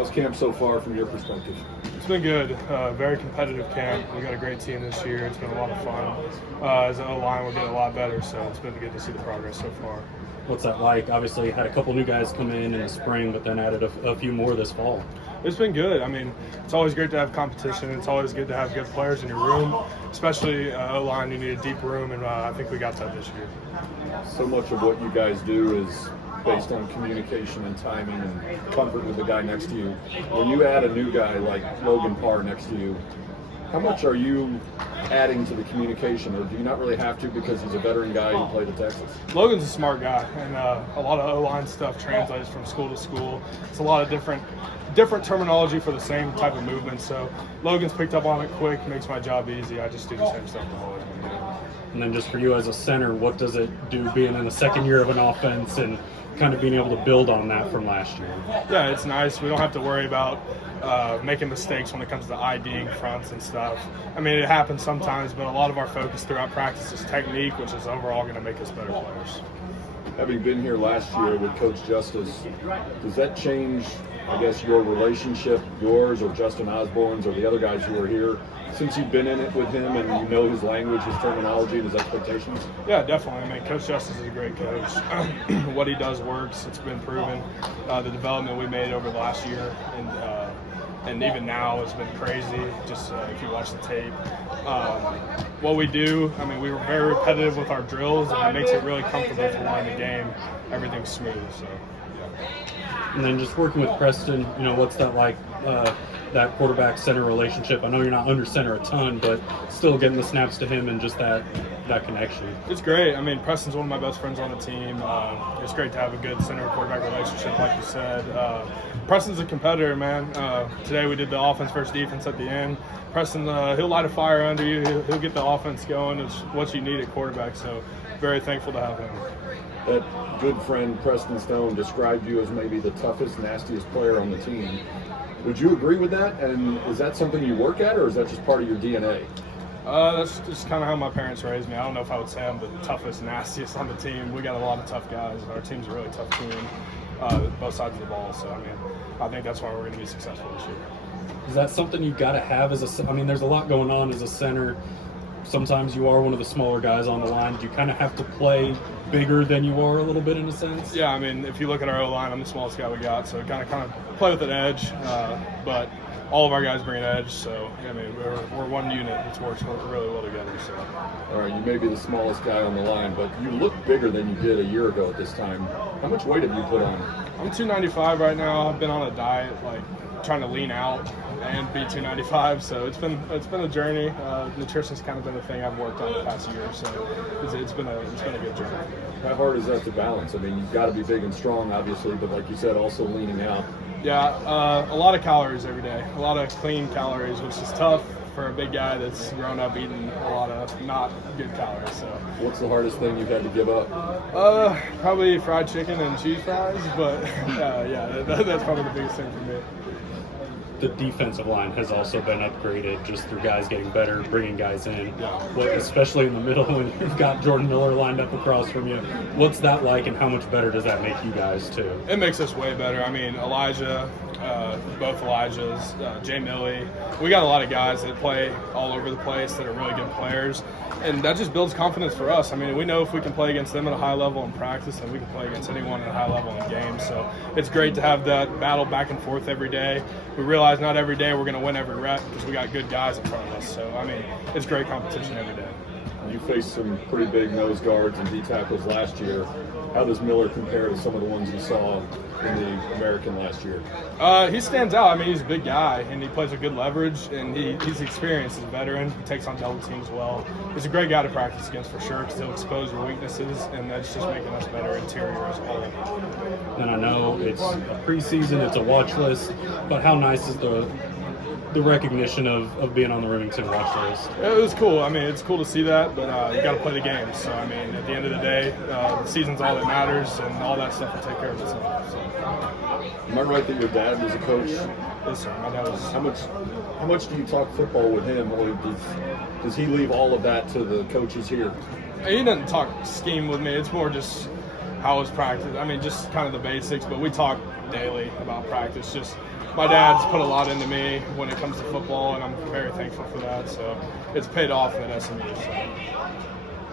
How's camp so far from your perspective? It's been good. Very competitive camp. We got a great team this year. It's been a lot of fun. As an O-line, we're getting a lot better, so it's been good to see the progress so far. What's that like? Obviously, you had a couple new guys come in the spring, but then added a few more this fall. It's been good. I mean, it's always great to have competition. It's always good to have good players in your room, especially O-line. You need a deep room, and I think we got that this year. So much of what you guys do is based on communication and timing and comfort with the guy next to you. When you add a new guy like Logan Parr next to you, how much are you adding to the communication, or do you not really have to because he's a veteran guy who played at Texas? Logan's a smart guy, and a lot of O-line stuff translates from school to school. It's a lot of different terminology for the same type of movement, so Logan's picked up on it quick, makes my job easy. I just do the same stuff I've always been doing. And then just for you as a center, what does it do being in the second year of an offense and kind of being able to build on that from last year? Yeah, it's nice. We don't have to worry about making mistakes when it comes to IDing fronts and stuff. I mean, it happens sometimes, but a lot of our focus throughout practice is technique, which is overall going to make us better players. Having been here last year with Coach Justice, does that change, I guess, your relationship, yours or Justin Osborne's or the other guys who are here, since you've been in it with him and you know his language, his terminology, his expectations? Yeah, definitely. I mean, Coach Justice is a great coach. What he does works. It's been proven. The development we made over the last year and even now has been crazy, just if you watch the tape. What we do, I mean, we were very repetitive with our drills, and it makes it really comfortable for learning the game. Everything's smooth, so, yeah. And then just working with Preston, what's that like, that quarterback-center relationship? I know you're not under center a ton, but still getting the snaps to him and just that connection. It's great. I mean, Preston's one of my best friends on the team. It's great to have a good center-quarterback relationship, like you said. Preston's a competitor, man. Today we did the offense versus defense at the end. Preston, he'll light a fire under you. He'll get the offense going. It's what you need at quarterback, so very thankful to have him. That good friend, Preston Stone, described you as maybe the toughest, nastiest player on the team. Would you agree with that? And is that something you work at, or is that just part of your DNA? That's just kind of how my parents raised me. I don't know if I would say I'm the toughest, nastiest on the team. We got a lot of tough guys. Our team's a really tough team, both sides of the ball. So, I mean, I think that's why we're going to be successful this year. Is that something you got to have there's a lot going on as a center. Sometimes you are one of the smaller guys on the line. Do you kind of have to play bigger than you are a little bit in a sense? Yeah, I mean, if you look at our O-line, I'm the smallest guy we got, so kind of play with an edge. But all of our guys bring an edge, so I mean, we're one unit. It's works really well together. So. All right, you may be the smallest guy on the line, but you look bigger than you did a year ago at this time. How much weight have you put on? I'm 295 right now. I've been on a diet, trying to lean out and be 295, so it's been a journey. Nutrition's kind of been a thing I've worked on the past year, so it's been a good journey. How hard is that to balance? I mean, you've got to be big and strong, obviously, but like you said, also leaning out. Yeah, a lot of calories every day, a lot of clean calories, which is tough for a big guy that's grown up eating a lot of not good calories. So. What's the hardest thing you've had to give up? Probably fried chicken and cheese fries, but that's probably the biggest thing for me. The defensive line has also been upgraded just through guys getting better, bringing guys in. Especially in the middle when you've got Jordan Miller lined up across from you. What's that like, and how much better does that make you guys too? It makes us way better. I mean, Elijah, both Elijahs, Jay Millie. We got a lot of guys that play all over the place that are really good players, and that just builds confidence for us. I mean, we know if we can play against them at a high level in practice, then we can play against anyone at a high level in games. So it's great to have that battle back and forth every day. We realize not every day we're going to win every rep because we got good guys in front of us. So, I mean, it's great competition every day. You faced some pretty big nose guards and D tackles last year. How does Miller compare to some of the ones you saw in the American last year? He stands out. I mean, he's a big guy, and he plays with good leverage, and he's experienced. He's a veteran. He takes on double teams well. He's a great guy to practice against for sure, because he'll expose your weaknesses, and that's just making us better interior as a whole. And I know it's a preseason, it's a watch list, but how nice is the recognition of being on the Remington watch list? It was cool. I mean, it's cool to see that, but you got to play the game. So, I mean, at the end of the day, the season's all that matters, and all that stuff will take care of itself. So. Am I right that your dad was a coach? Yes, sir. My dad was. How much do you talk football with him, or does he leave all of that to the coaches here? He doesn't talk scheme with me. It's more just how it's practiced. I mean, just kind of the basics, but we talk daily about practice. Just my dad's put a lot into me when it comes to football, and I'm very thankful for that. So it's paid off at SMU. So.